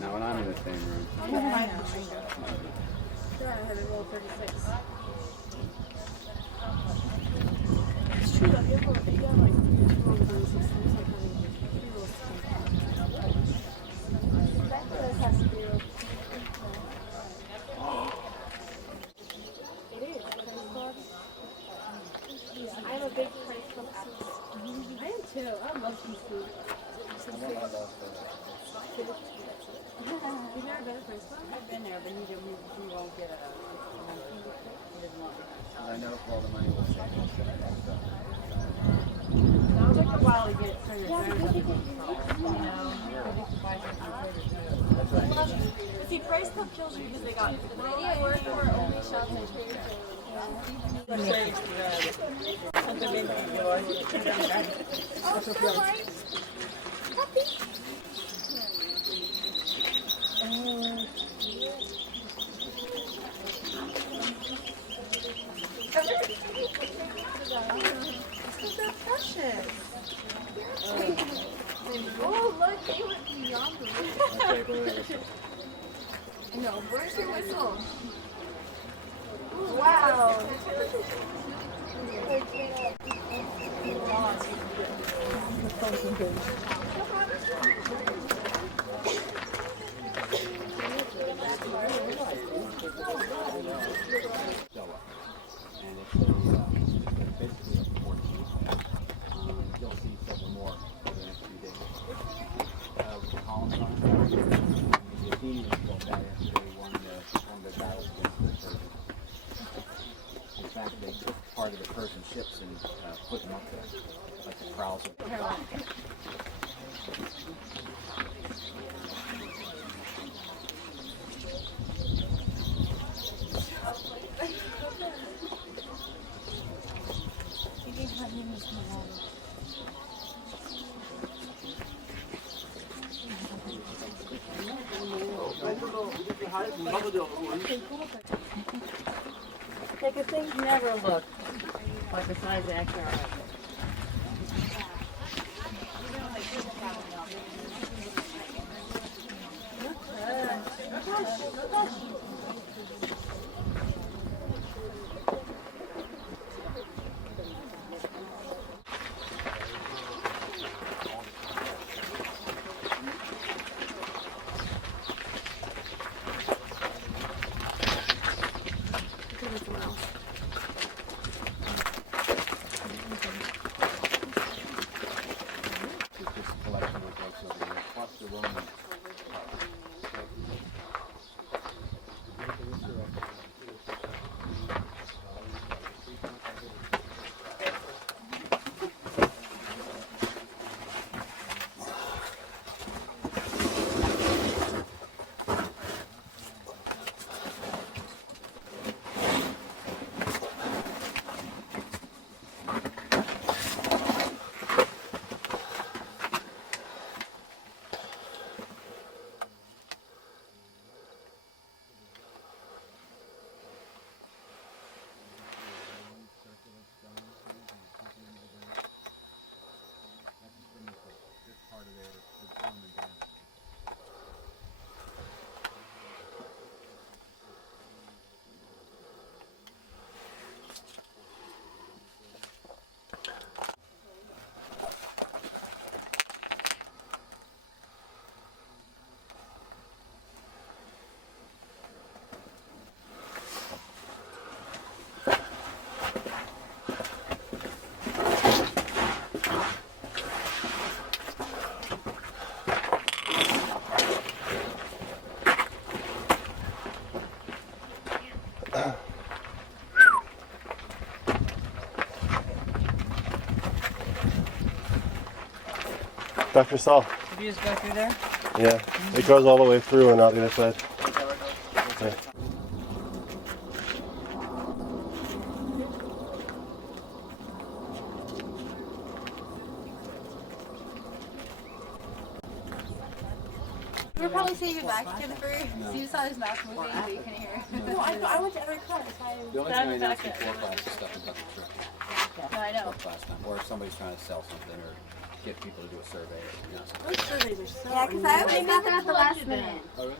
Not when I'm in the same room. Sure, I had to roll 36. It's true though, you have like 2 rolls of 36, it's like having 3 rolls of 25. That has to be real. It is. Price Club. I have a big Price Club app. I am too. I love seafood. You've never been to Price Club? I've been there, but you won't get a. I know all the money will save. It took a while to get through your phone. You know, to buy something. See, Price Club kills you because they got the I work for only shops and Trader Oh, still right? So precious. Oh, look, they went beyond the whistle. No, where's your whistle? Wow. And it's basically a portrait. You'll see several more over the next few days. With the columns on it. The Athenians built that after they won the battles against the Persians. In fact, they took part of the Persian ships and put them up there, like the prows of Yeah, 'cause things never look like the size they actually are. This collection of books over here, plus the Roman. Dr. Saul. Did you just go through there? Yeah, it goes all the way through and out the other side. Yeah. We'll probably save it back again for you. You saw his mouth moving, but you couldn't hear. No, I went to every class. The only thing I announced before class is stuff about the trip. No, I know. Class time, or if somebody's trying to sell something or get people to do a survey. You know, something. Those surveys are so Yeah, because I always annoying. got them at the last minute. Oh, really?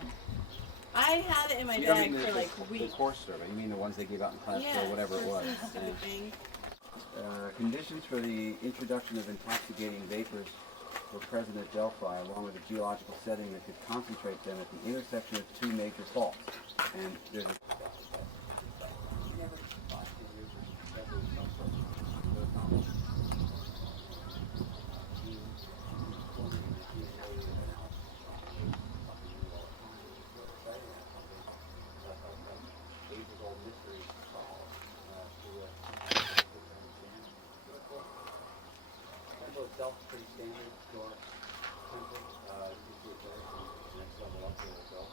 I had it in my You don't bag mean for like the weeks. course survey. You mean the ones they gave out in class Yeah, or whatever it for was. some stupid thing. Conditions for the introduction of intoxicating vapors were present at Delphi, along with a geological setting that could concentrate them at the intersection of two major faults. And there's a Delphi pretty standard historic temple. You can see it there from the next level up there as well.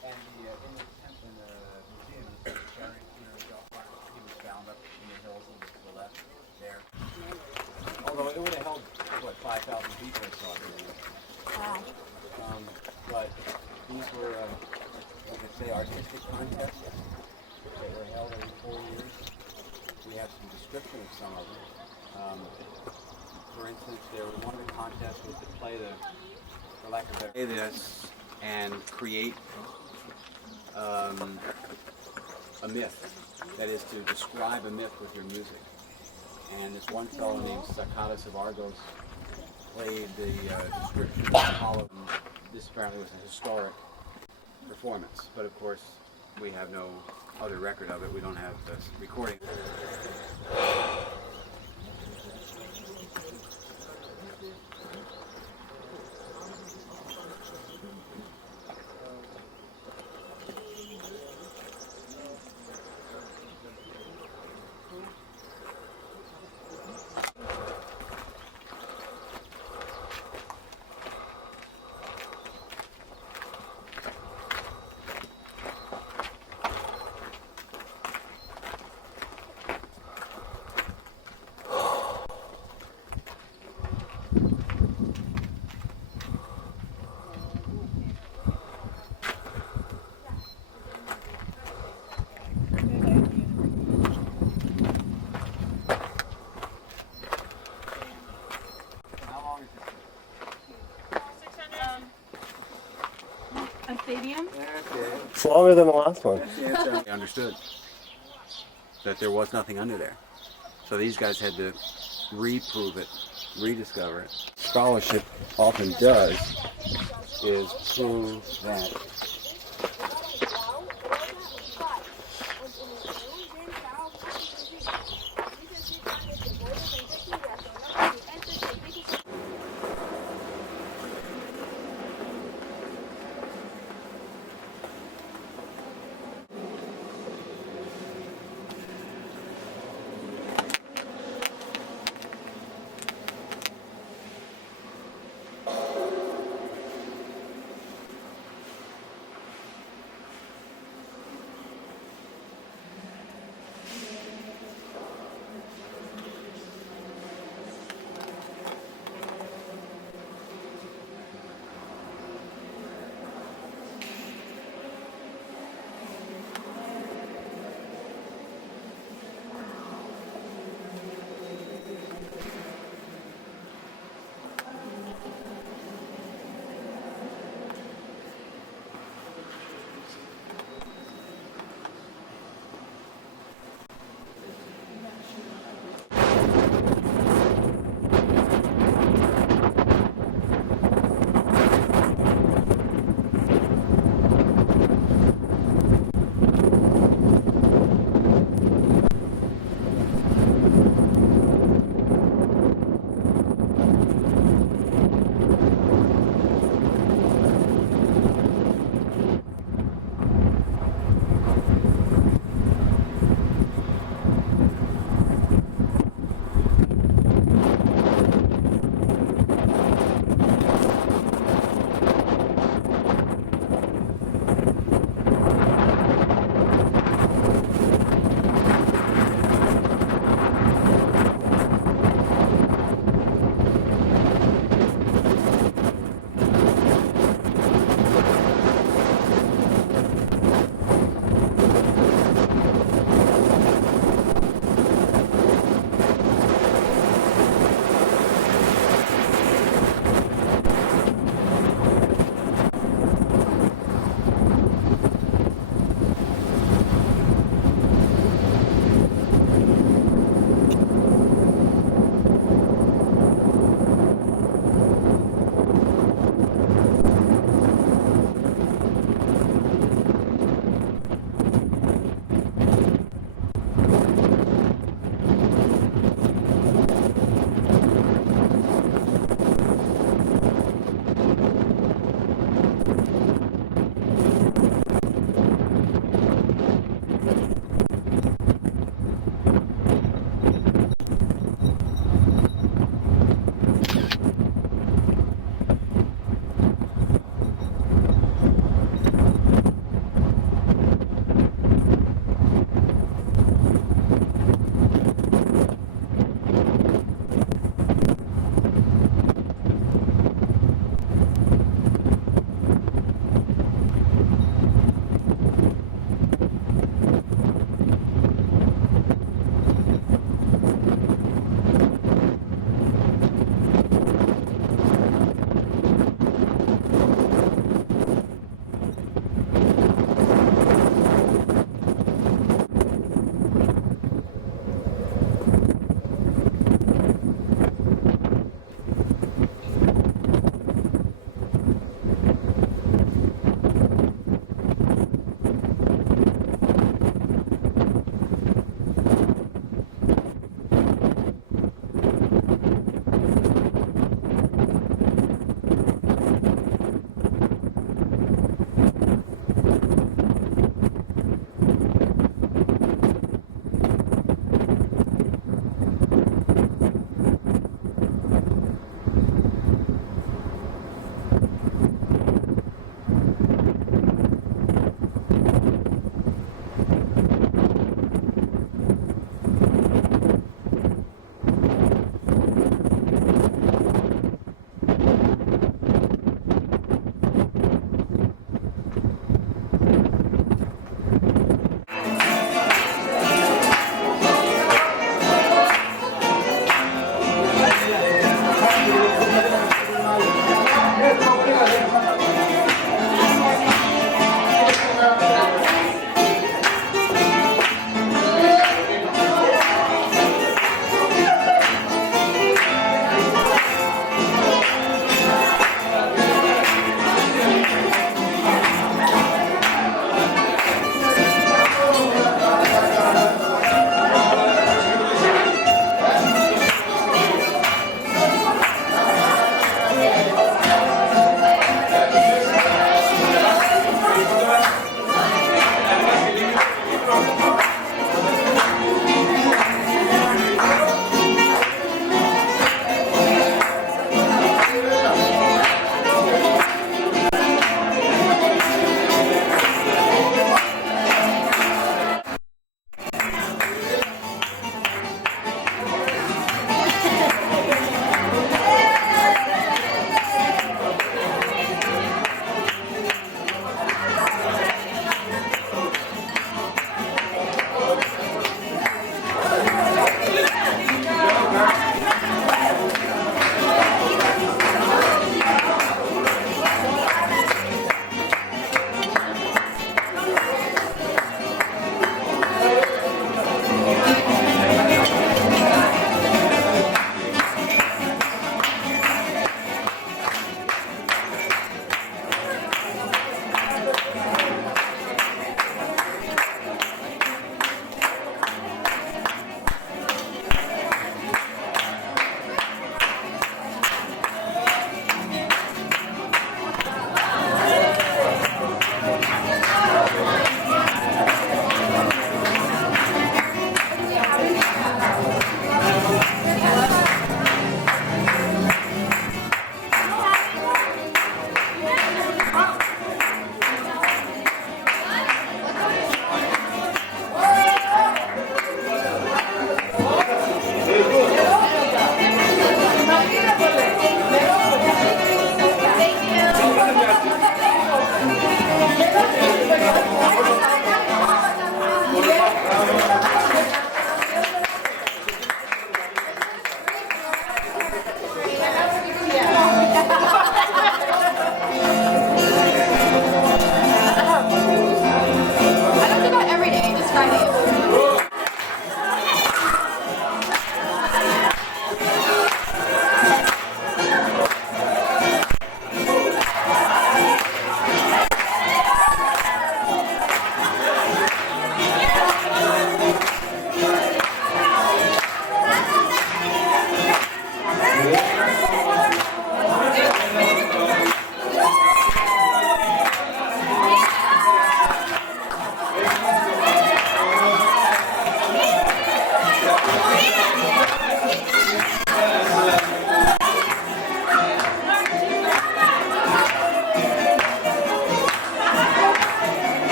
And in the temple, in the museum, is the chariot Peter of Delphi. He was found up in the hills a little bit to the left there. Although it would have held, what, 5,000 people or so. But these were, like I say, artistic contests. They were held every 4 years. We have some description of some of them. For instance, one of the contests was to play for lack of better, play this and create a myth. That is to describe a myth with your music. And this one fellow named Sakadas of Argos played the description of Apollo. This apparently was a historic performance, but of course we have no other record of it. We don't have the recording. It's longer than the last one. They understood that there was nothing under there. So these guys had to reprove it, rediscover it. Scholarship often does is prove that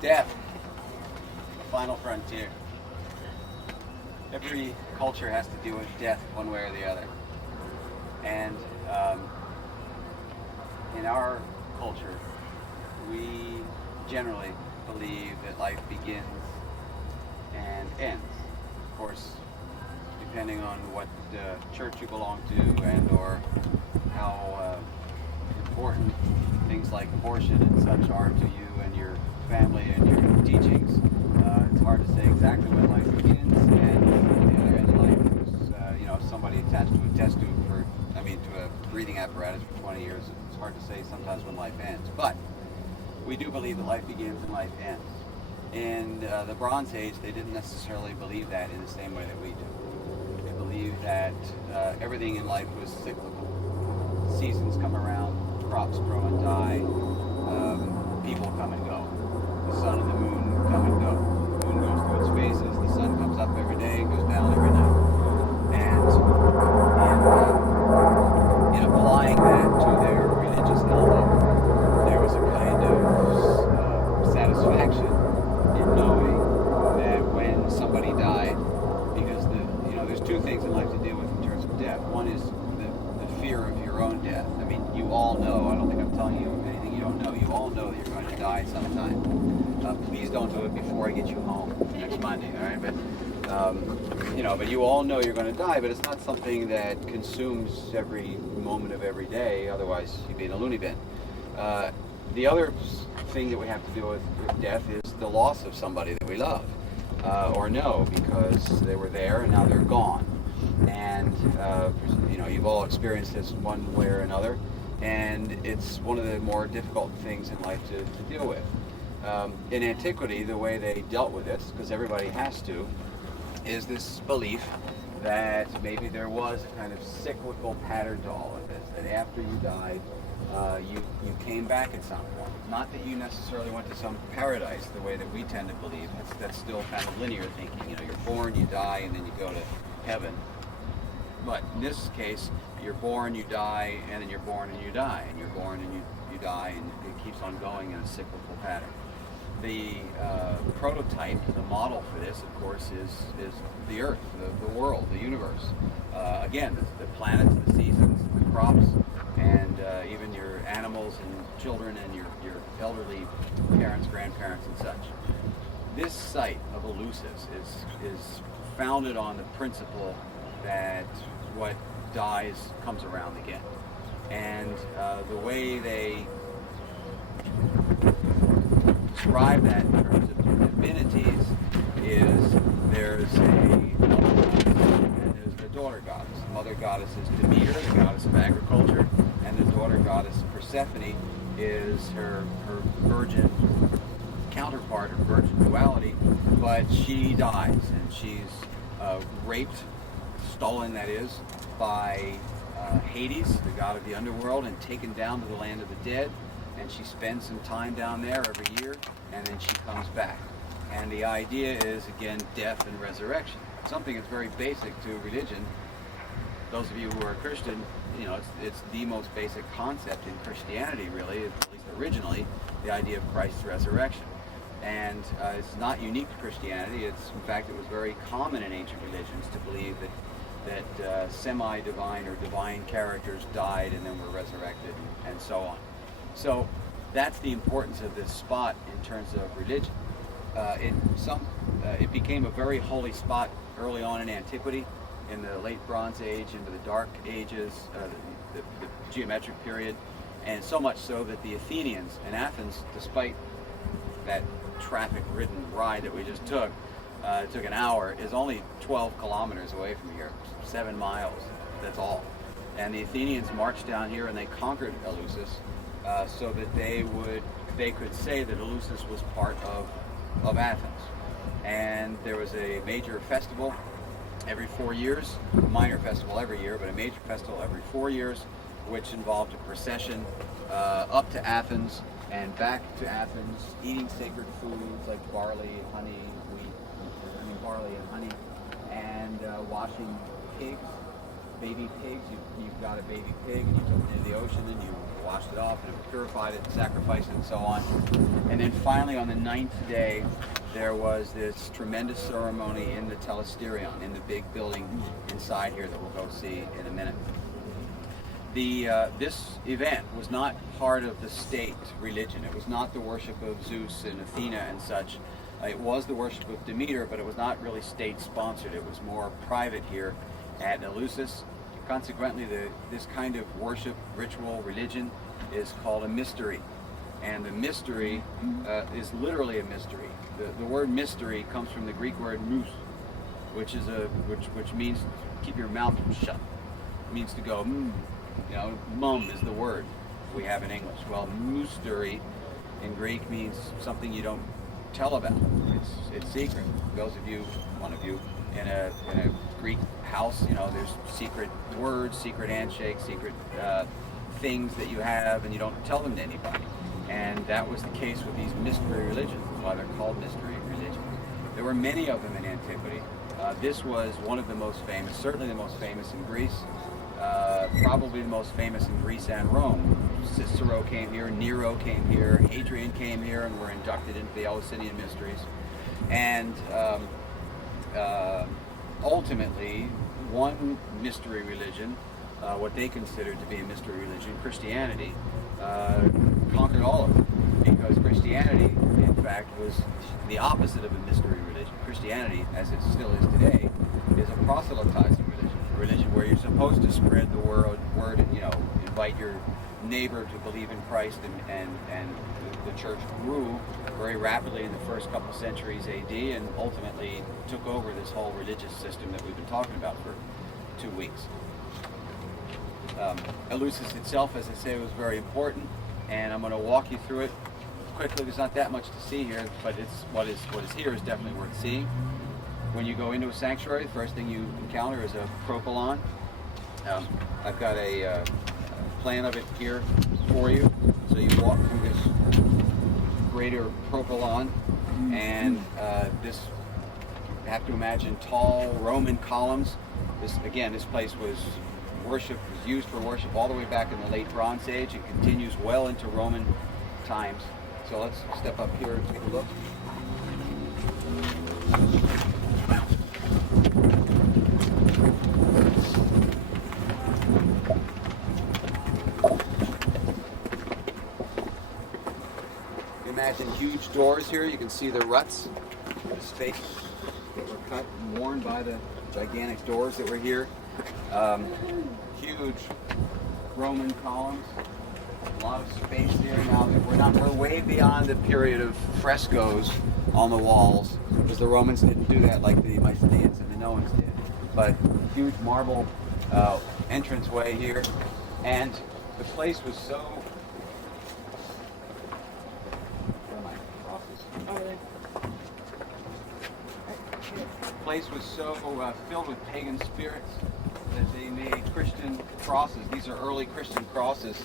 Death, final frontier. Every culture has to deal with death one way or the other. And in our culture, we generally believe that life begins and ends. Of course, depending on what church you belong to and or how important things like abortion and such are to you and your family and your teachings, it's hard to say exactly when life begins, and the other end of life is, if somebody attached to a test tube to a breathing apparatus for 20 years, it's hard to say sometimes when life ends. But we do believe that life begins and life ends. In the Bronze Age, they didn't necessarily believe that in the same way that we do. They believed that everything in life was cyclical. Seasons come around, crops grow and die, people come and go. The sun and the moon come and go. The moon goes through its phases, the sun comes up every day and goes down every night. And in applying that to their religious element, there was a kind of satisfaction in knowing that when somebody died, because there's two things in life to deal with in terms of death. One is the fear of your own death. I mean, you all know, I don't think I'm telling you anything you don't know, you all know that you're going to die sometime. Please don't do it before I get you home next Monday, all right? But you all know you're going to die, but it's not something that consumes every moment of every day, otherwise you'd be in a loony bin. The other thing that we have to deal with death is the loss of somebody that we love, or know, because they were there and now they're gone. And, you've all experienced this one way or another, and it's one of the more difficult things in life to deal with. In antiquity, the way they dealt with this, because everybody has to, is this belief that maybe there was a kind of cyclical pattern to all of this, that after you died, you came back at some point. Not that you necessarily went to some paradise the way that we tend to believe. That's still kind of linear thinking. You're born, you die, and then you go to heaven. But in this case, you're born, you die, and then you're born and you die, and you're born and you die, and it keeps on going in a cyclical pattern. The prototype, the model for this, of course, is the Earth, the world, the universe. Again, the planets, the seasons, the crops, and even your animals and children and your elderly parents, grandparents, and such. This site of Eleusis is founded on the principle that what dies comes around again. And the way they describe that in terms of divinities is there's a daughter goddess. The mother goddess is Demeter, the goddess of agriculture, and the daughter goddess Persephone is her virgin counterpart, or virgin duality, but she dies, and she's raped, stolen that is, by Hades, the god of the underworld, and taken down to the land of the dead, and she spends some time down there every year, and then she comes back. And the idea is, again, death and resurrection. Something that's very basic to religion. Those of you who are Christian, it's the most basic concept in Christianity, really, at least originally, the idea of Christ's resurrection. And it's not unique to Christianity. In fact, it was very common in ancient religions to believe that semi-divine or divine characters died and then were resurrected, and so on. So that's the importance of this spot in terms of religion. It became a very holy spot early on in antiquity, in the late Bronze Age, into the Dark Ages, the geometric period, and so much so that the Athenians in Athens, despite that traffic-ridden ride that we just took, it took an hour, is only 12 kilometers away from here, 7 miles, that's all. And the Athenians marched down here and they conquered Eleusis, so that they could say that Eleusis was part of Athens. And there was a major festival every 4 years, a minor festival every year, but a major festival every 4 years, which involved a procession up to Athens and back to Athens, eating sacred foods like barley and honey, barley and honey, and washing pigs, baby pigs. You've got a baby pig and you took it into the ocean and you washed it off and purified it, sacrificed it, and so on. And then finally on the 9th day, there was this tremendous ceremony in the Telesterion, in the big building inside here that we'll go see in a minute. This event was not part of the state religion. It was not the worship of Zeus and Athena and such. It was the worship of Demeter, but it was not really state-sponsored. It was more private here at Eleusis. Consequently, this kind of worship, ritual, religion is called a mystery. And the mystery is literally a mystery. The word mystery comes from the Greek word mus, which means keep your mouth shut. It means to go, mum is the word we have in English. Well, mystery in Greek means something you don't tell about. It's secret. Those of you, one of you, in a Greek house, there's secret words, secret handshakes, secret things that you have, and you don't tell them to anybody. And that was the case with these mystery religions, why they're called mystery religions. There were many of them in antiquity. This was one of the most famous, certainly the most famous in Greece, probably the most famous in Greece and Rome. Cicero came here, Nero came here, Hadrian came here, and were inducted into the Eleusinian Mysteries. And ultimately, one mystery religion, what they considered to be a mystery religion, Christianity, conquered all of them, because Christianity, in fact, was the opposite of a mystery religion. Christianity, as it still is today, is a proselytizing religion, a religion where you're supposed to spread the word and invite your neighbor to believe in Christ, and the church grew very rapidly in the first couple centuries AD, and ultimately took over this whole religious system that we've been talking about for 2 weeks. Eleusis itself, as I say, was very important, and I'm going to walk you through it quickly. There's not that much to see here, but what is here is definitely worth seeing. When you go into a sanctuary, the first thing you encounter is a propylon. I've got a plan of it here for you. So you walk through this greater propylon, and this, you have to imagine tall Roman columns. This place was used for worship all the way back in the late Bronze Age and continues well into Roman times. So let's step up here and take a look. Imagine huge doors here. You can see the ruts, the space that were cut and worn by the gigantic doors that were here. Huge Roman columns, a lot of space here. Now we're way beyond the period of frescoes on the walls, because the Romans didn't do that like the Mycenaeans and the Minoans did. But huge marble entranceway here, and the place was so. The place was so filled with pagan spirits that they made Christian crosses. These are early Christian crosses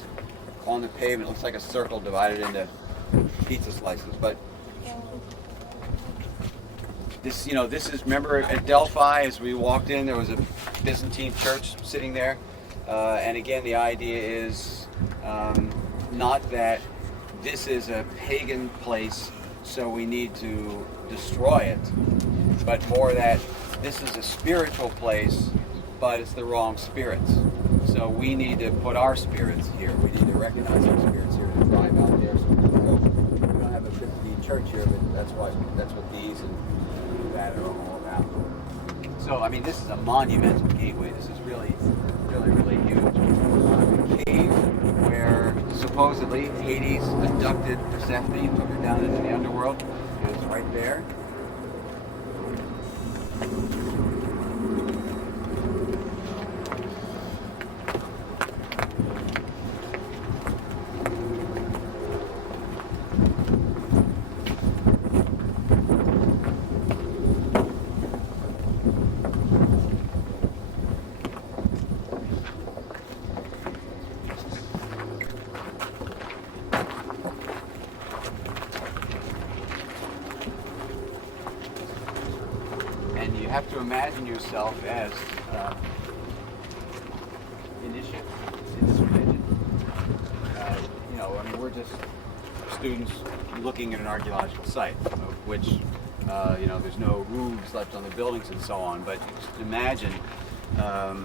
on the pavement. It looks like a circle divided into pizza slices. But this is, remember at Delphi, as we walked in, there was a Byzantine church sitting there. And again, the idea is not that this is a pagan place, so we need to destroy it, but more that this is a spiritual place, but it's the wrong spirits. So we need to put our spirits here. We need to recognize our spirits here to drive out there. So we don't have a Byzantine church here, but that's what these and that are all about. So I mean, this is a monumental gateway. This is really, really, really huge. The cave where supposedly Hades abducted Persephone, took her down into the underworld, is right there. have to imagine yourself as initiate in this religion. You know, I mean, we're just students looking at an archaeological site, of which, you know, there's no roofs left on the buildings and so on, but just imagine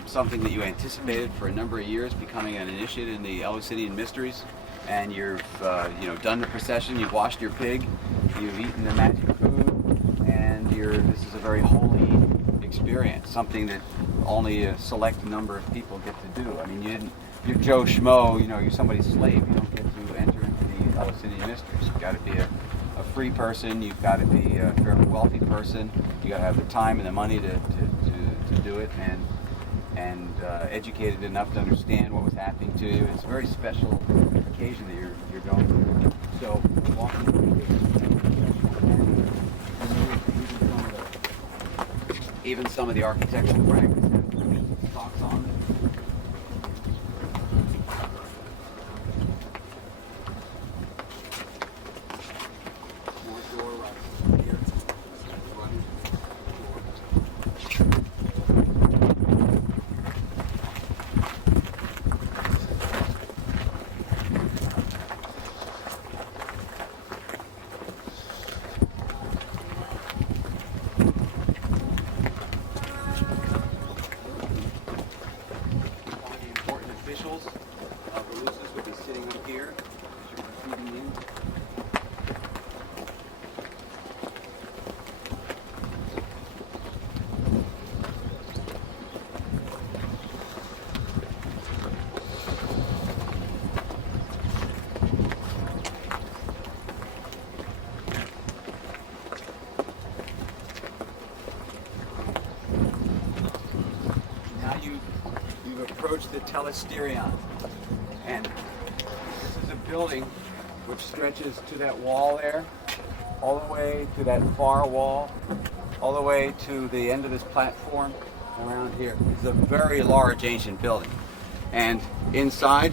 something that you anticipated for a number of years, becoming an initiate in the Eleusinian mysteries, and you've, you know, done the procession, you've washed your pig, you've eaten the magic food, and this is a very holy experience, something that only a select number of people get to do. I mean, you're Joe Schmo, you know, you're somebody's slave. You don't get to enter into the Eleusinian mysteries. You've got to be a free person. You've got to be a fairly wealthy person. You got to have the time and the money to do it, and educated enough to understand what was happening to you. It's a very special occasion that you're going through. So walking even some of the architectural fragments have talks on it. More door right here. Officials of Eleusis will be sitting up here as you're proceeding in. Now you've approached the Telesterion, and this is a building which stretches to that wall there, all the way to that far wall, all the way to the end of this platform around here. It's a very large ancient building, and inside,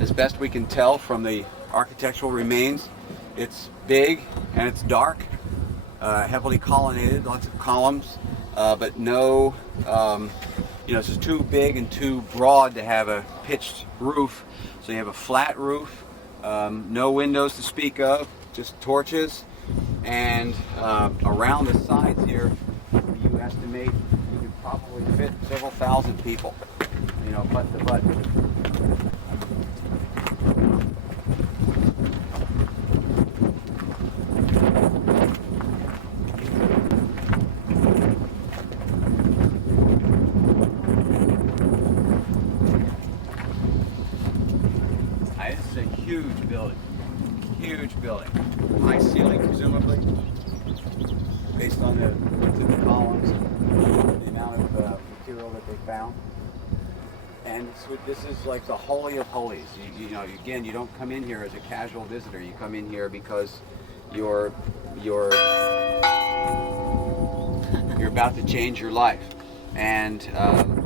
as best we can tell from the architectural remains, it's big and it's dark, heavily colonnaded, lots of columns, but no you know, this is too big and too broad to have a pitched roof. So you have a flat roof, no windows to speak of, just torches. And around the sides here, you estimate you could probably fit several thousand people, you know, butt to butt. It's a huge building, high ceiling presumably, based on the columns, the amount of material that they found. And this is like the holy of holies. You know, again, you don't come in here as a casual visitor. You come in here because you're about to change your life. And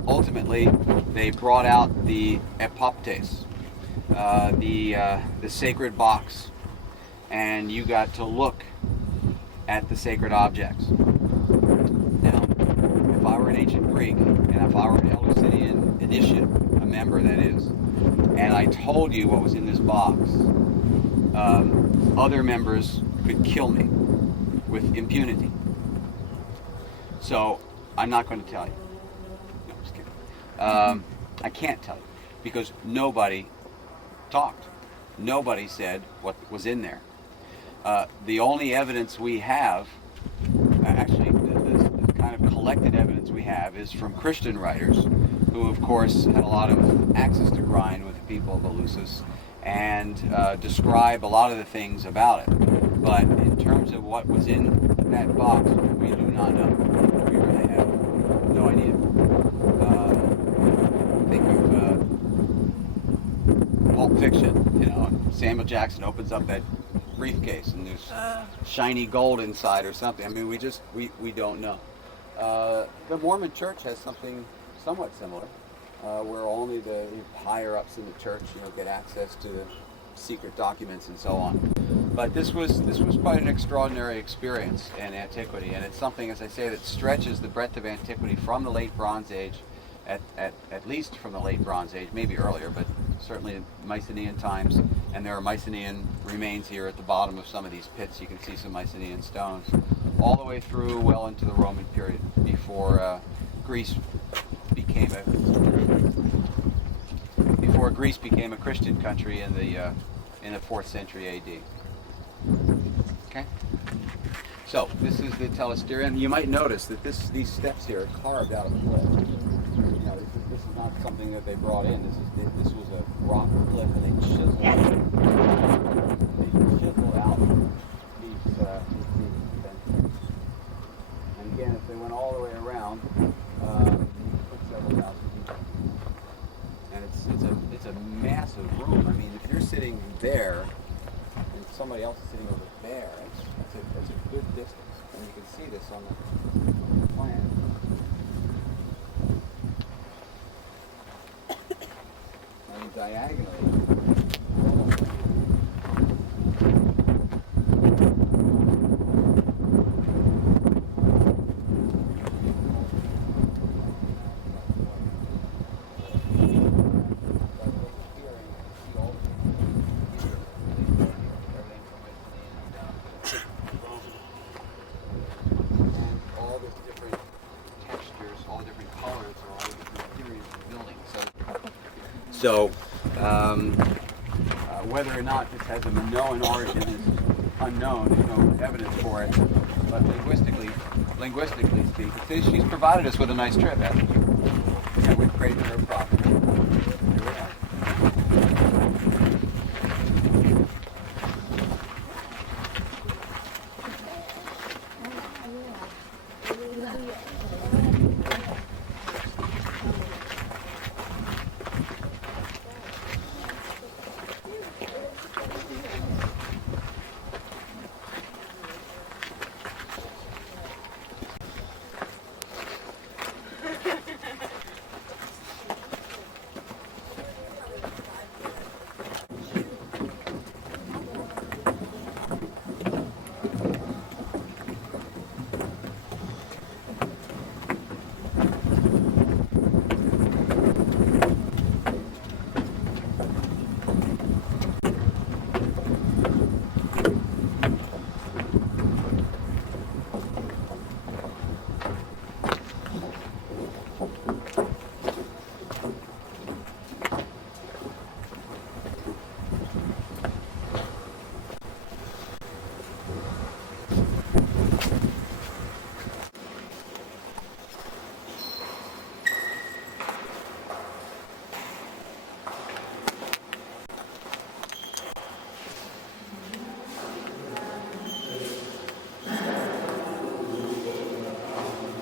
ultimately, they brought out the epoptes, the sacred box, and you got to look at the sacred objects. Now, if I were an ancient Greek, and if I were an Eleusinian initiate, a member that is, and I told you what was in this box, other members could kill me with impunity. So I'm not going to tell you. No, I'm just kidding. I can't tell you because nobody talked. Nobody said what was in there. The only evidence we have, actually the kind of collected evidence we have, is from Christian writers who of course had a lot of axes to grind with the people of Eleusis and describe a lot of the things about it. But in terms of what was in that box, we do not know. We really have no idea. Think of Pulp Fiction, you know, Samuel Jackson opens up that briefcase and there's shiny gold inside or something. I mean, we don't know. The Mormon Church has something somewhat similar, where only the higher ups in the church, you know, get access to the secret documents and so on. But this was quite an extraordinary experience in antiquity, and it's something, as I say, that stretches the breadth of antiquity from the late Bronze Age, at least from the late Bronze Age, maybe earlier, but certainly Mycenaean times. And there are Mycenaean remains here at the bottom of some of these pits. You can see some Mycenaean stones, all the way through well into the Roman period, before Greece became a Christian country in the 4th century A.D. Okay. So this is the Telesterion. You might notice that these steps here are carved out of cliff. You know, this is not something that they brought in. This was a rock cliff, and they chiseled out these vents. And again, if they went all the way around, put several thousand people. And it's a massive room. I mean, if you're sitting there and somebody else is sitting over there, it's a good distance. And you can see this on the plan. I mean, diagonally. So, whether or not this has a Minoan origin is unknown. There's no evidence for it. But linguistically speaking, she's provided us with a nice trip, hasn't she? Yeah, we've created her property. Here we are.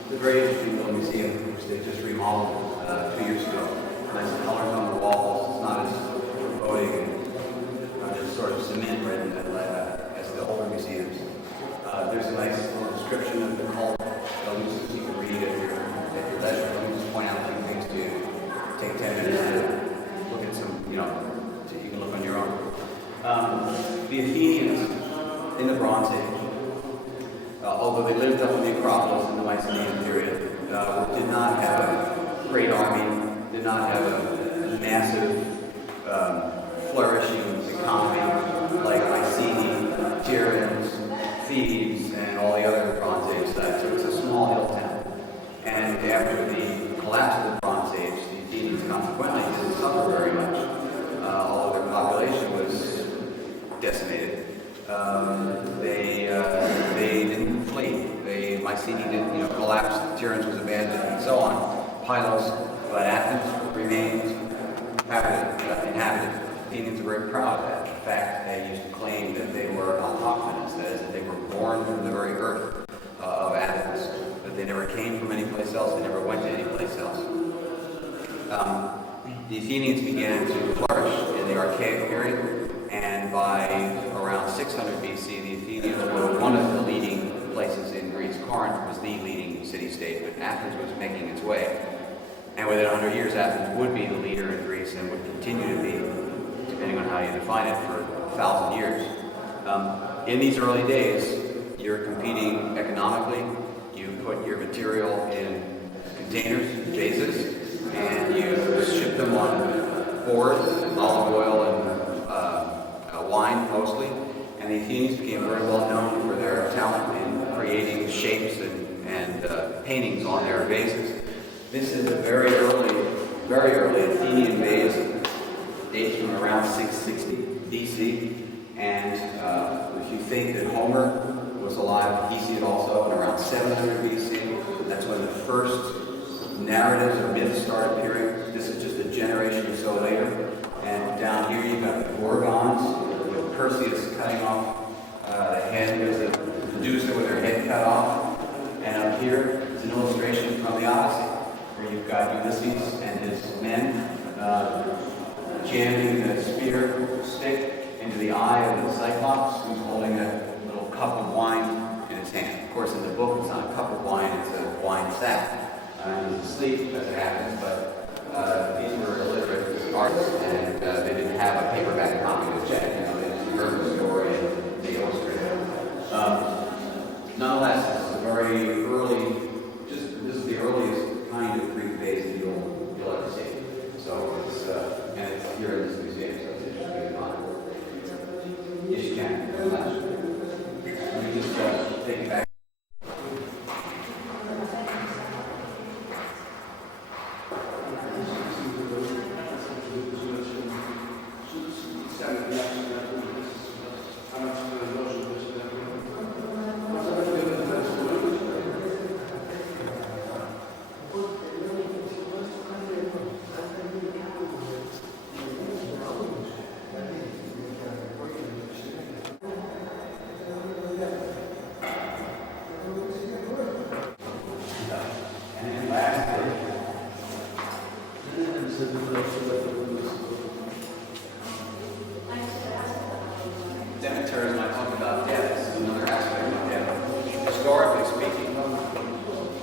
It's a very interesting little museum, which they just remodeled 2 years ago. Nice colors on the walls. It's not as foreboding and just sort of cement ridden as the older museums. There's a nice little description of the cult buildings that you can read at your leisure. Let me just point out a few things to take 10 minutes to look at some, so you can look on your own. The Athenians in the Bronze Age, although they lived up in the Acropolis in the Mycenaean period, did not have a great army, did not have a massive flourishing economy like Mycenae, Tyrannus, Thebes, and all the other Bronze Age sites. So it's a small hill town. And after the collapse of the Bronze Age, the Athenians consequently didn't suffer very much, although their population was decimated. They didn't flee. Mycenae didn't, collapse. Tyrannus was abandoned, and so on. Pylos, but Athens remained inhabited. Athenians were very proud of that. In fact, they used to claim that they were autochthonous, that is, that they were born from the very earth of Athens, but they never came from any place else. They never went to any place else. The Athenians began to flourish in the Archaic period, and by around 600 BC, the Athenians were one of the leading places in Greece. Corinth was the leading city-state, but Athens was making its way. And within 100 years, Athens would be the leader in Greece and would continue to be, depending on how you define it, for 1,000 years. In these early days, you're competing economically. You put your material in containers, vases, and you ship them on board, olive oil and wine mostly. And the Athenians became very well known for their talent in creating shapes and paintings on their vases. This is a very early Athenian vase, dates from around 660 BC. And if you think that Homer was alive, he see it also in around 700 BC. That's when the first narratives or myths started appearing. This is just a generation or so later. And down here you've got the Gorgons with Perseus cutting off the head. There's a Medusa with her head cut off. And up here is an illustration from the Odyssey, where you've got Ulysses and his men jamming the spear stick into the eye of the Cyclops, who's holding a little cup of wine in his hand. Of course, in the book, it's not a cup of wine, it's a wine sack. And he's asleep as it happens, but these were illiterate artists, and they didn't have a paperback copy to check. You know, they just heard the story and they illustrated it. Nonetheless, this is a very early, this is the earliest kind of Greek vase that you'll ever see. So it's, and it's here in this museum, so it's interesting to find. Yes, you can. Let me just take it back. Demeter, when I talk about death, this is another aspect of death. Historically speaking,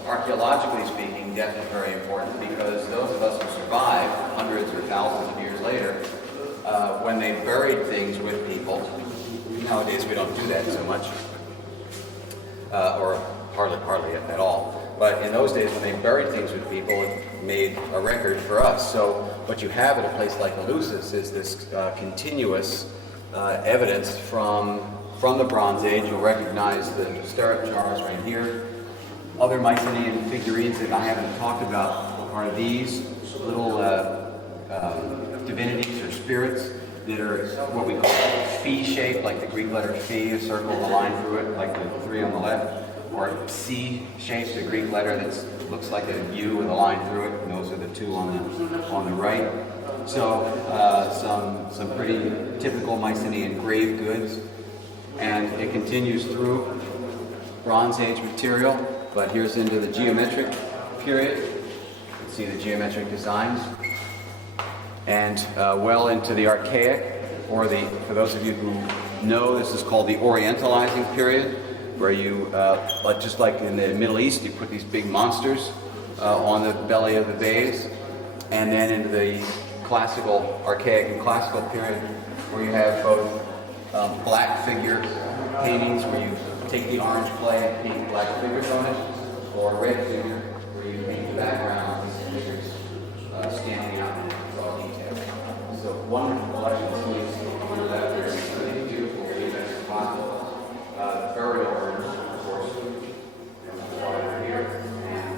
archaeologically speaking, death is very important because those of us who survive hundreds or thousands of years later, when they buried things with people, nowadays we don't do that so much, or hardly at all. But in those days, when they buried things with people, it made a record for us. So what you have at a place like Eleusis is this continuous evidence from the Bronze Age. You'll recognize the stirrup jars right here. Other Mycenaean figurines that I haven't talked about are these little divinities or spirits that are what we call phi shaped, like the Greek letter phi, a circle with a line through it, like the three on the left, or C shaped, the Greek letter that looks like a U with a line through it, and those are the two on the right. So some pretty typical Mycenaean grave goods, and it continues through Bronze Age material, but here's into the geometric period. You can see the geometric designs, and well into the Archaic, or for those of you who know, this is called the Orientalizing period, where you, just like in the Middle East, you put these big monsters on the belly of the vase, and then into the classical, archaic and classical period, where you have both black figure paintings, where you take the orange clay and paint black figures on it, or red figure, where you paint the background with figures standing out and draw detail. So wonderful collection of things on the left here. It's really beautiful, really nice possible. Burial urns, of course, and water here. And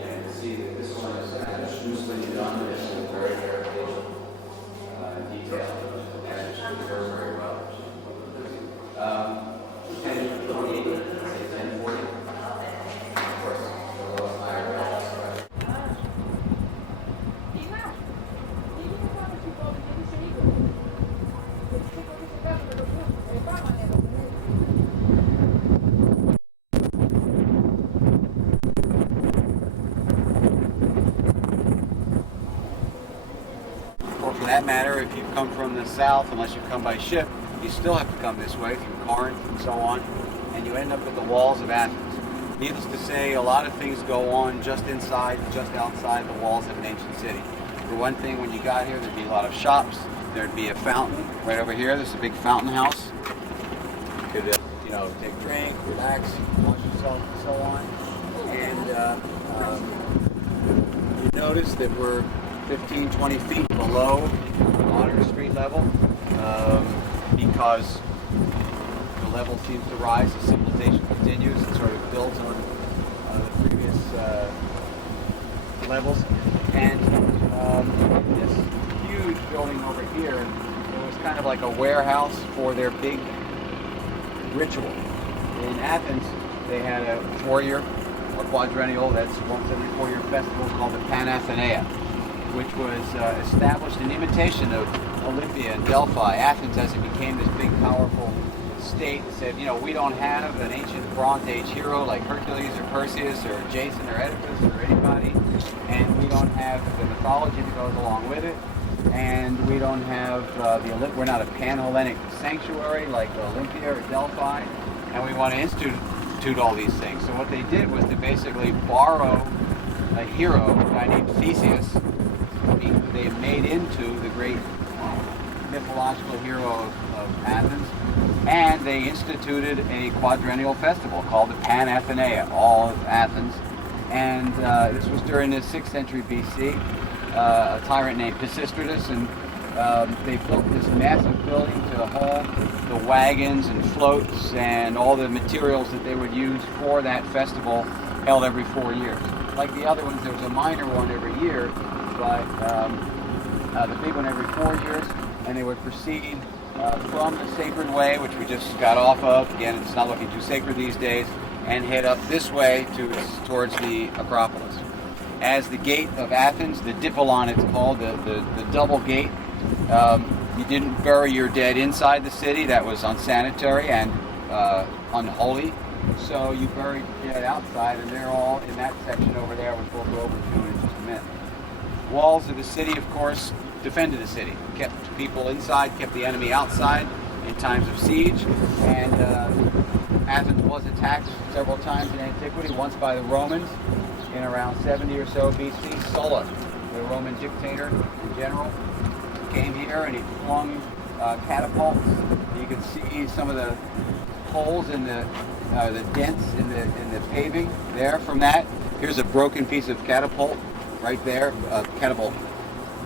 you can see that this one is kind of smoothly done. It's very detailed, and it's very, very well. 1028, say 1040. Of course, the lowest higher values. Or for that matter, if you come from the south, unless you come by ship, you still have to come this way through Corinth and so on, and you end up at the walls of Athens. Needless to say, a lot of things go on just inside, just outside the walls of an ancient city. For one thing, when you got here, there'd be a lot of shops. There'd be a fountain right over here. There's a big fountain house. you know, take a drink, relax, wash yourself, and so on. And you notice that we're 15, 20 feet below water street level because the level seems to rise as civilization continues and sort of builds on the previous levels. And this huge building over here, it was kind of like a warehouse for their big ritual. In Athens, they had a 4-year or quadrennial, that's once every 4-year festival called the Panathenea, which was established in imitation of Olympia and Delphi. Athens, as it became this big, powerful state, said, you know, we don't have an ancient Bronze Age hero like Hercules or Perseus or Jason or Oedipus or anybody, and we don't have the mythology that goes along with it, and we don't have we're not a pan-Hellenic sanctuary like Olympia or Delphi, and we want to institute all these things. So what they did was to basically borrow a hero, a guy named Theseus, they made into the great mythological hero of Athens, and they instituted a quadrennial festival called the Panathenea, all of Athens. And this was during the 6th century BC. A tyrant named Pisistratus, and they built this massive building to hold the wagons and floats and all the materials that they would use for that festival, held every 4 years. Like the other ones, there was a minor one every year, but the big one every 4 years, and they would proceed from the Sacred Way, which we just got off of. Again, it's not looking too sacred these days, and head up this way towards the Acropolis. As the gate of Athens, the Diphylon it's called, the double gate, you didn't bury your dead inside the city. That was unsanitary and unholy. So you buried the dead outside, and they're all in that section over there, which we'll go over to in just a minute. Walls of the city, of course, defended the city, kept people inside, kept the enemy outside in times of siege, and Athens was attacked several times in antiquity, once by the Romans in around 70 or so BC. Sulla, the Roman dictator and general, came here and he flung catapults. You can see some of the holes in the dents in the paving there from that. Here's a broken piece of catapult right there, a catapult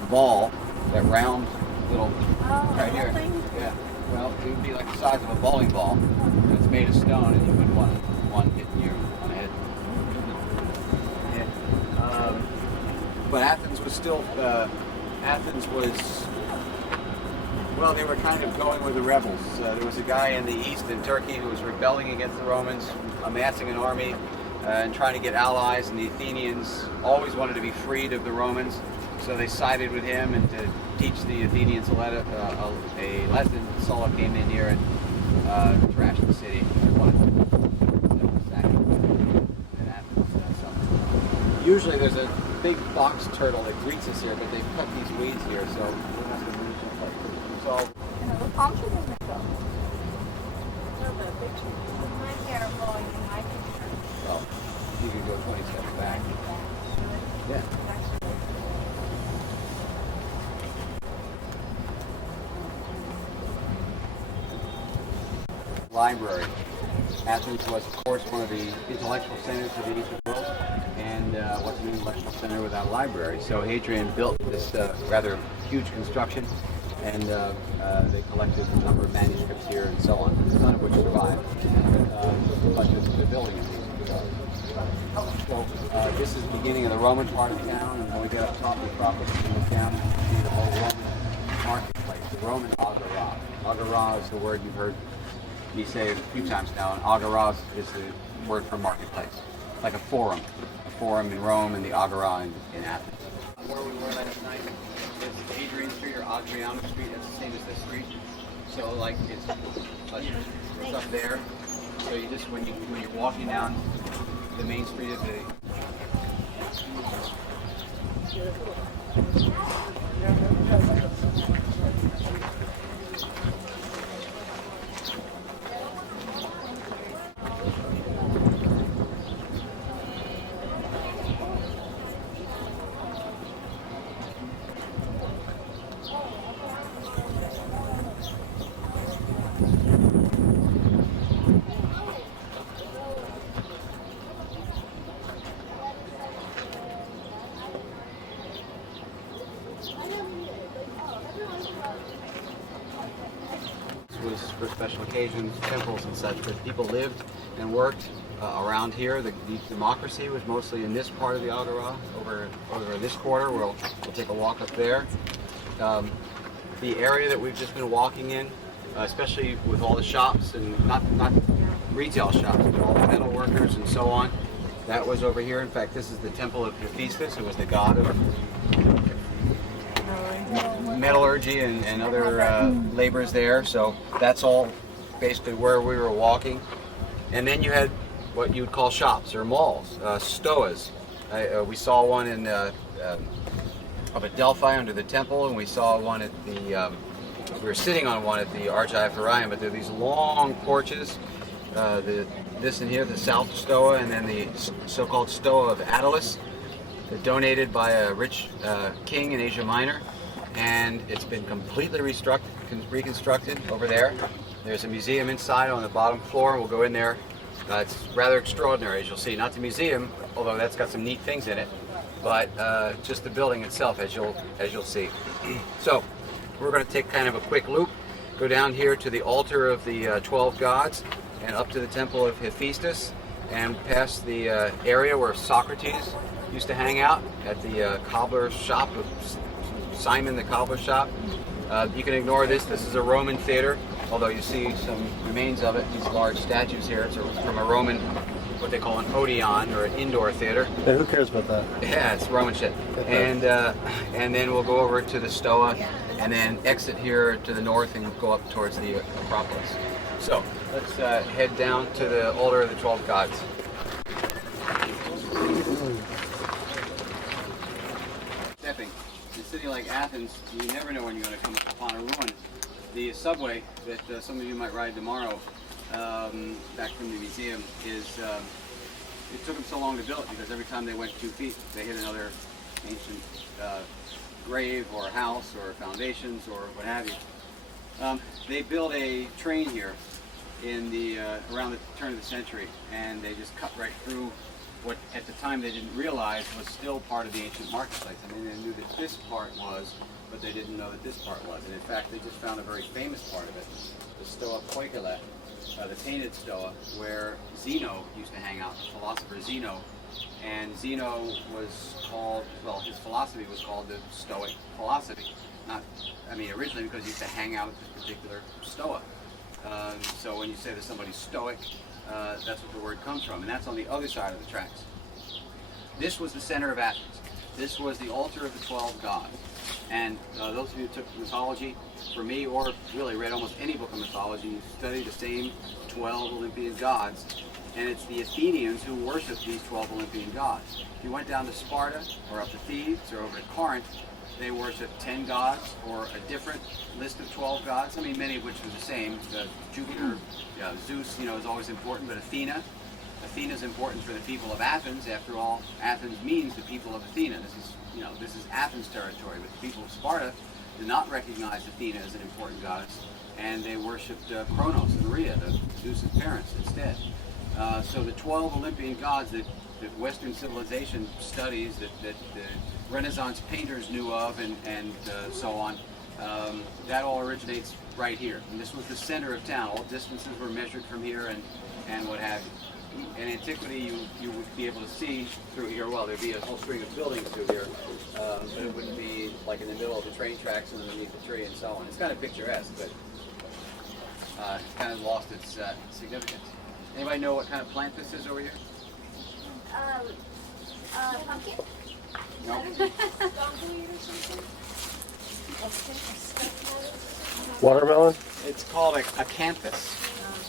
ball, that round little right here. Yeah. Well, it would be like the size of a bowling ball. It's made of stone, and you would want one hitting you on the head. Yeah. But Athens was still. Well, they were kind of going with the rebels. There was a guy in the east in Turkey who was rebelling against the Romans, amassing an army and trying to get allies, and the Athenians always wanted to be freed of the Romans, so they sided with him, and to teach the Athenians a lesson, Sulla came in here and trashed the city. Usually there's a big box turtle that greets us here, but they've cut these weeds here, so we must have moved it. So, The palm tree doesn't go. My hair blowing in my picture. well, you could go 20 steps back. Yeah. Library. Athens was, of course, one of the intellectual centers of the ancient world, and what's an intellectual center without a library? So Hadrian built this rather huge construction, and they collected a number of manuscripts here and so on, none of which survived, but the building is so this is the beginning of the Roman part of town, and when we get up top of the Acropolis and look down, you can see the whole Roman marketplace, the Roman agora. Agora is the word you've heard me say it a few times now, and agora is the word for marketplace, like a forum in Rome and the agora in Athens. Where we were last night, it's Adrian Street or Adrianus Street, that's the same as this street. So like it's up there. So you just when you're walking down the main street of the for special occasions, temples and such, but people lived and worked around here. The democracy was mostly in this part of the Agora, over this quarter. We'll take a walk up there. The area that we've just been walking in, especially with all the shops, and not retail shops, but all the metal workers and so on, that was over here. In fact, this is the temple of Hephaestus, who was the god of metallurgy and other labors there. So that's all basically where we were walking. And then you had what you would call shops or malls, stoas. We saw one in up at Delphi under the temple, and we saw one at the we were sitting on one at the Argive Horion, but there are these long porches, this in here, the South Stoa, and then the so-called Stoa of Attalus, donated by a rich king in Asia Minor, and it's been completely reconstructed over there. There's a museum inside on the bottom floor, and we'll go in there. It's rather extraordinary, as you'll see. Not the museum, although that's got some neat things in it, but just the building itself, as you'll see. So we're going to take kind of a quick loop, go down here to the altar of the 12 gods, and up to the temple of Hephaestus, and past the area where Socrates used to hang out at the cobbler's shop of Simon the cobbler's shop. You can ignore this. This is a Roman theater, although you see some remains of it, these large statues here. It's from a Roman, what they call an Odeon, or an indoor theater. Hey, who cares about that? Yeah, it's Roman shit. And then we'll go over to the Stoa, and then exit here to the north and go up towards the Acropolis. So let's head down to the altar of the 12 gods. Stepping. In a city like Athens, you never know when you're going to come upon a ruin. The subway that some of you might ride tomorrow, back from the museum, is it took them so long to build it because every time they went 2 feet, they hit another ancient grave or house or foundations or what have you. They built a train here in the around the turn of the century, and they just cut right through what at the time they didn't realize was still part of the ancient marketplace. I mean, they knew that this part was, but they didn't know that this part was. And in fact, they just found a very famous part of it, the Stoa Poikile, the painted Stoa, where Zeno used to hang out, the philosopher Zeno. And Zeno was called, well, his philosophy was called the Stoic philosophy. Originally because he used to hang out at this particular Stoa. So when you say that somebody's Stoic, that's what the word comes from, and that's on the other side of the tracks. This was the center of Athens. This was the altar of the 12 gods. And those of you who took mythology, for me, or really read almost any book of mythology, you study the same 12 Olympian gods, and it's the Athenians who worship these 12 Olympian gods. If you went down to Sparta, or up to Thebes, or over to Corinth, they worship 10 gods, or a different list of 12 gods. I mean, many of which are the same. Jupiter, Zeus, is always important, but Athena is important for the people of Athens. After all, Athens means the people of Athena. This is Athens territory, but the people of Sparta did not recognize Athena as an important goddess, and they worshipped Kronos and Rhea, Zeus's parents, instead. So the 12 Olympian gods that Western civilization studies, that the Renaissance painters knew of, and so on, that all originates right here. And this was the center of town. All distances were measured from here, and what have you. In antiquity, you would be able to see through here. Well, there'd be a whole string of buildings through here, but it wouldn't be like in the middle of the train tracks and underneath the tree and so on. It's kind of picturesque, but it's kind of lost its significance. Anybody know what kind of plant this is over here? Pumpkin? No. Watermelon? It's called a acanthus.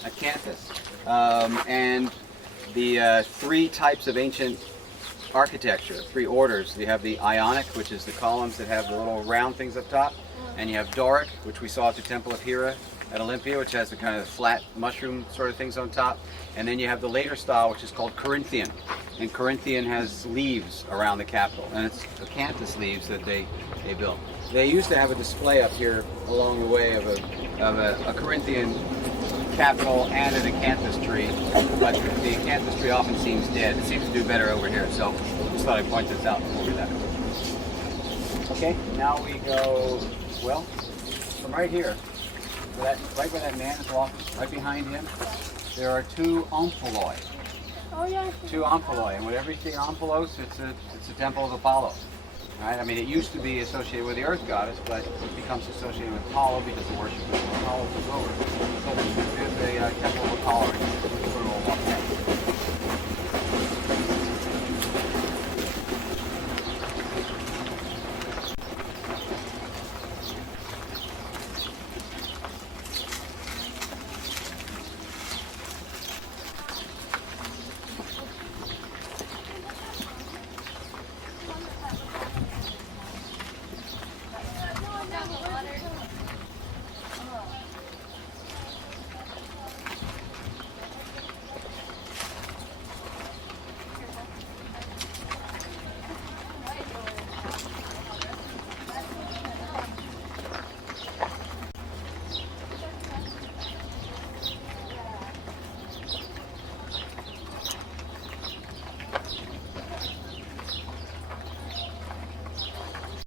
Acanthus. And the 3 types of ancient architecture, 3 orders. You have the Ionic, which is the columns that have the little round things up top, and you have Doric, which we saw at the Temple of Hera at Olympia, which has the kind of flat mushroom sort of things on top. And then you have the later style, which is called Corinthian. And Corinthian has leaves around the capital, and it's acanthus leaves that they built. They used to have a display up here along the way of a Corinthian capital and an acanthus tree, but the acanthus tree often seems dead. It seems to do better over here, so just thought I'd point this out before we left. Okay, now we go, well, from right here, right where that man is walking, right behind him, there are two omphaloi. Oh yeah. Two omphaloi, and whenever you see omphalos, it's a temple of Apollo. Right? I mean, it used to be associated with the earth goddess, but it becomes associated with Apollo because the worship of Apollo was over. So there's a temple of Apollo. We'll walk past.